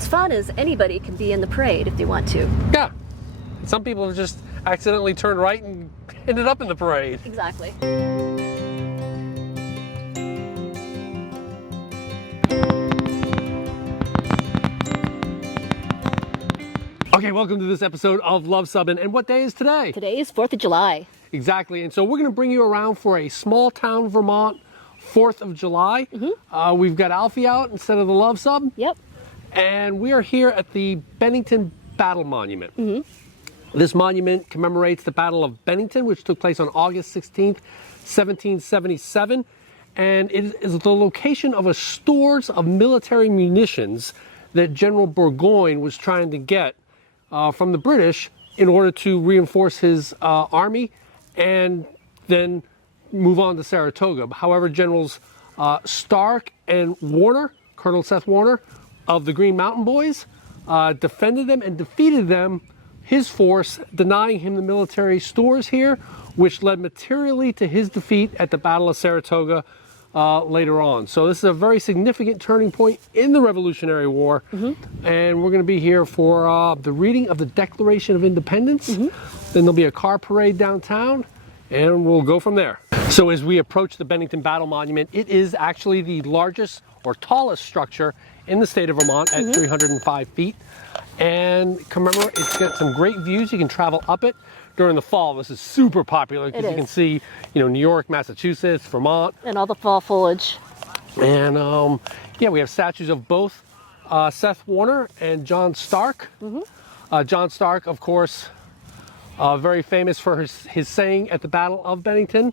what's fun is anybody can be in the parade if they want to. Yeah. Some people have just accidentally turned right and ended up in the parade. Exactly. Okay, welcome to this episode of Luv Subbin. And what day is today? Today is 4th of July. Exactly. And so we're going to bring you around for a small town Vermont 4th of July. We've got Alfie out instead of the Luv Sub. Yep. And we are here at the Bennington Battle Monument. This monument commemorates the Battle of Bennington, which took place on August 16th, 1777. And it is the location of a stores of military munitions that General Burgoyne was trying to get from the British in order to reinforce his army and then move on to Saratoga. However, Generals Stark and Warner, Colonel Seth Warner of the Green Mountain Boys, defended them and defeated them, his force, denying him the military stores here, which led materially to his defeat at the Battle of Saratoga later on. So this is a very significant turning point in the Revolutionary War, and we're going to be here for the reading of the Declaration of Independence. Then there'll be a car parade downtown, and we'll go from there. So as we approach the Bennington Battle Monument, it is actually the largest or tallest structure in the state of Vermont at 305 feet. And it's got some great views. You can travel up it. During the fall, this is super popular because you can see, New York, Massachusetts, Vermont. And all the fall foliage. And yeah, we have statues of both Seth Warner and John Stark. John Stark, of course, very famous for his saying at the Battle of Bennington,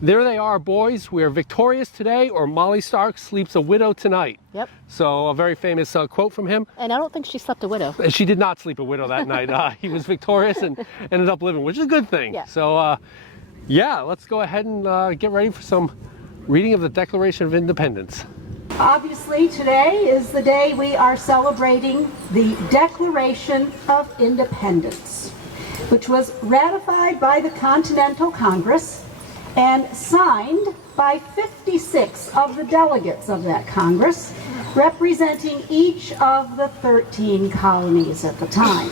"There they are, boys. We are victorious today, or Molly Stark sleeps a widow tonight." Yep. So a very famous quote from him. And I don't think she slept a widow. She did not sleep a widow that night. He was victorious and ended up living, which is a good thing. Yeah. So yeah, let's go ahead and get ready for some reading of the Declaration of Independence. Obviously, today is the day we are celebrating the Declaration of Independence, which was ratified by the Continental Congress and signed by 56 of the delegates of that Congress, representing each of the 13 colonies at the time.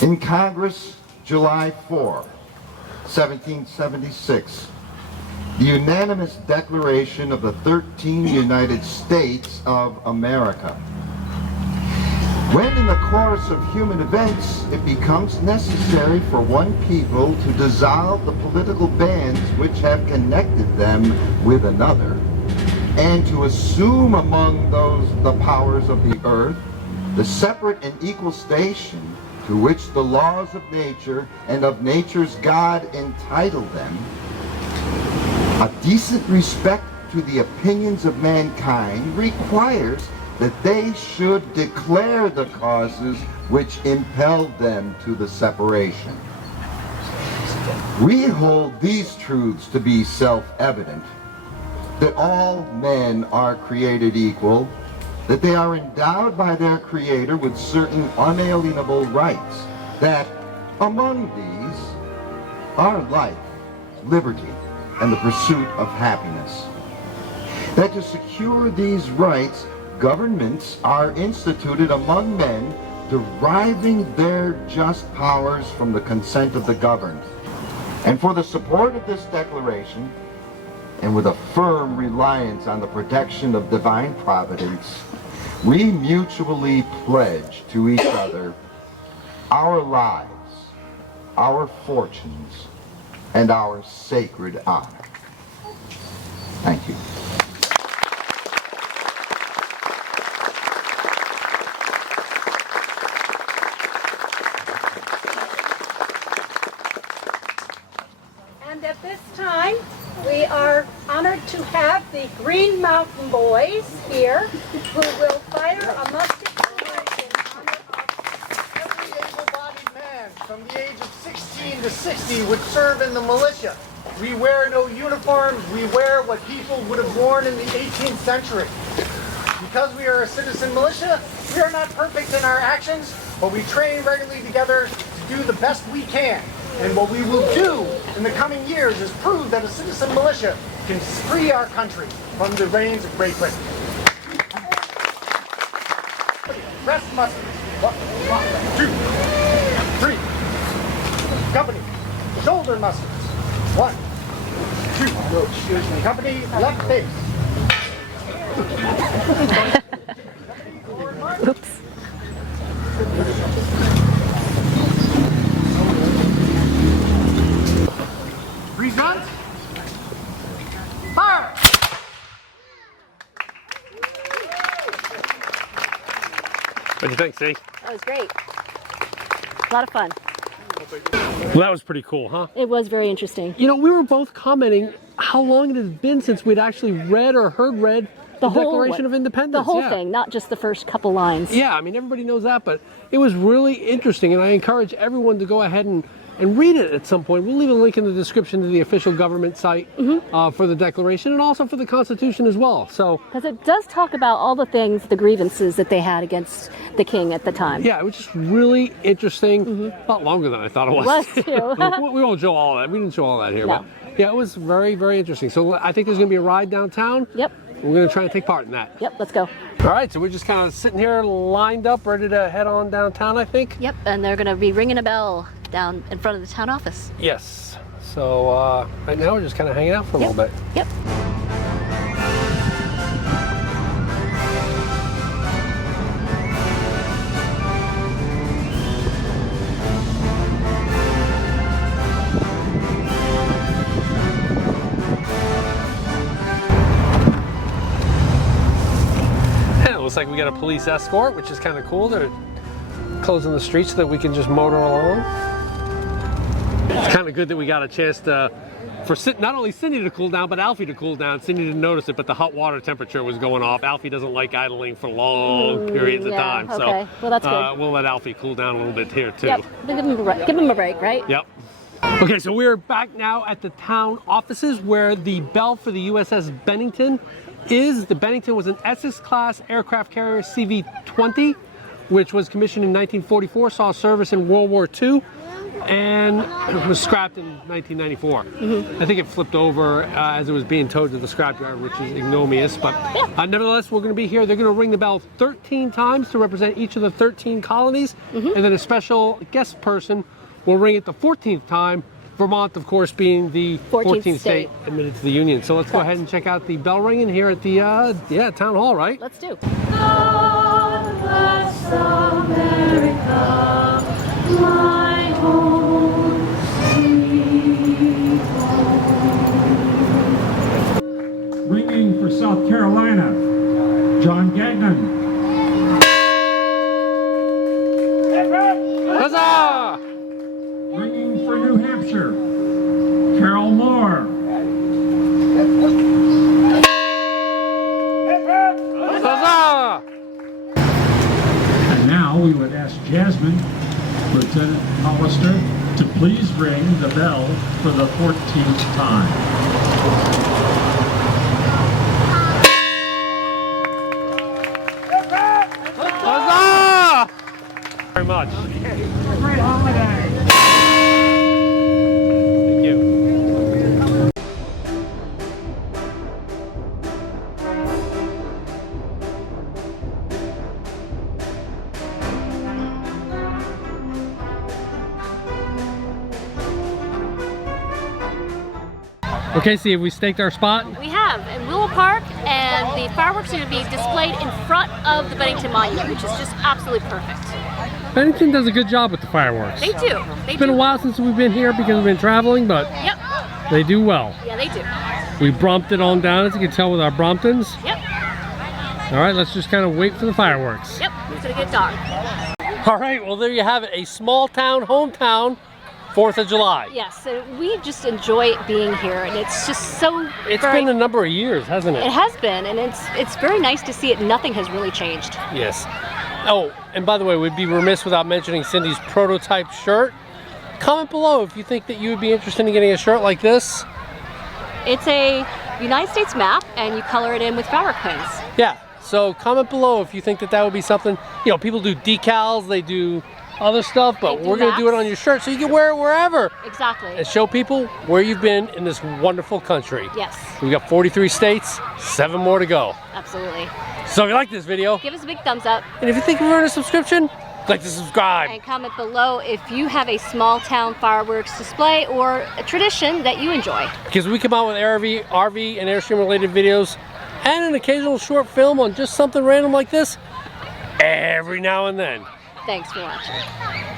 In Congress, July 4, 1776, the unanimous declaration of the 13 United States of America. When in the course of human events it becomes necessary for one people to dissolve the political bands which have connected them with another, and to assume among those the powers of the earth the separate and equal station to which the laws of nature and of nature's God entitle them, a decent respect to the opinions of mankind requires that they should declare the causes which impelled them to the separation. We hold these truths to be self-evident, that all men are created equal, that they are endowed by their Creator with certain unalienable rights, that among these are life, liberty, and the pursuit of happiness. That to secure these rights, governments are instituted among men, deriving their just powers from the consent of the governed. And for the support of this declaration, and with a firm reliance on the protection of divine providence, we mutually pledge to each other our lives, our fortunes, and our sacred honor. Thank you. And at this time, we are honored to have the Green Mountain Boys here, who will fire a musket salute in honor of every able-bodied man from the age of 16 to 60 would serve in the militia. We wear no uniforms. We wear what people would have worn in the 18th century. Because we are a citizen militia, we are not perfect in our actions, but we train regularly together to do the best we can. And what we will do in the coming years is prove that a citizen militia can free our country from the reins of Great Britain. Rest muskets. 1, 2, 3. Company, shoulder muskets. 1, 2. Company, left face. Oops. Freeze guns. Fire! What do you think, see? That was great. A lot of fun. Well, that was pretty cool, huh? It was very interesting. You know, we were both commenting how long it had been since we'd actually read or read the Declaration of Independence. The whole thing, not just the first couple lines. Yeah, I mean, everybody knows that, but it was really interesting, and I encourage everyone to go ahead and read it at some point. We'll leave a link in the description to the official government site for the Declaration and also for the Constitution as well. So, because it does talk about all the things, the grievances that they had against the king at the time. yeah, it was just really interesting. A lot longer than I thought it was. It was too. We won't show all that. We didn't show all that here, No. but yeah, it was very, very interesting. So I think there's going to be a ride downtown. Yep. We're going to try and take part in that. Yep, let's go. All right, so we're just kind of sitting here lined up, ready to head on downtown, I think. Yep, and they're going to be ringing a bell down in front of the town office. Yes. So right now we're just kind of hanging out for a little bit. Yep. Yeah, it looks like we got a police escort, which is kind of cool. They're closing the streets so that we can just motor along. It's kind of good that we got a chance to, for not only Cindy to cool down, but Alfie to cool down. Cindy didn't notice it, but the hot water temperature was going off. Alfie doesn't like idling for long periods of time. Okay. So Well, that's good. We'll let Alfie cool down a little bit here too. Yep, give him a break, right? Yep. Okay, so we're back now at the town offices where the bell for the USS Bennington is. The Bennington was an Essex-class aircraft carrier CV-20, which was commissioned in 1944, saw service in World War II, and was scrapped in 1994. I think it flipped over as it was being towed to the scrapyard, which is ignominious, but nevertheless, we're going to be here. They're going to ring the bell 13 times to represent each of the 13 colonies, and then a special guest person will ring it the 14th time, Vermont, of course, being the 14th state admitted to the Union. So let's go ahead and check out the bell ringing here at the town hall, right? Let's do. God bless America, my home, sweet home. Ringing for South Carolina, John Gagnon. Huzzah! Ringing for New Hampshire, Carol Moore. Huzzah! And now we would ask Jasmine, Lieutenant Hollister, to please ring the bell for the 14th time. Huzzah! Very much. Great holiday. Thank you. Okay, see, have we staked our spot? We have, and we will park, and the fireworks are going to be displayed in front of the Bennington Monument, which is just absolutely perfect. Bennington does a good job with the fireworks. They do. It's been a while since we've been here because we've been traveling, but Yep. they do well. Yeah, they do. We Brompton on down, as you can tell with our Bromptons. Yep. All right, let's just kind of wait for the fireworks. Yep. It's going to get dark. All right, well, there you have it. A small town, hometown, 4th of July. Yes, so we just enjoy being here, and it's just so. It's been a number of years, hasn't it? It has been, and it's very nice to see it. Nothing has really changed. Yes. Oh, and by the way, we'd be remiss without mentioning Cindy's prototype shirt. Comment below if you think that you would be interested in getting a shirt like this. It's a United States map, and you color it in with fabric paints. Yeah, so comment below if you think that that would be something. You know, people do decals, they do other stuff, but And do we're going to do it maps. on your shirt so you can wear it wherever Exactly. and show people where you've been in this wonderful country. Yes, We got 43 states, 7 more to go. absolutely. So if you like this video, Give us a big thumbs up and if you think you've earned a subscription, click to subscribe. and comment below if you have a small town fireworks display or a tradition that you enjoy. Because we come out with RV and Airstream related videos and an occasional short film on just something random like this every now and then. Thanks for watching.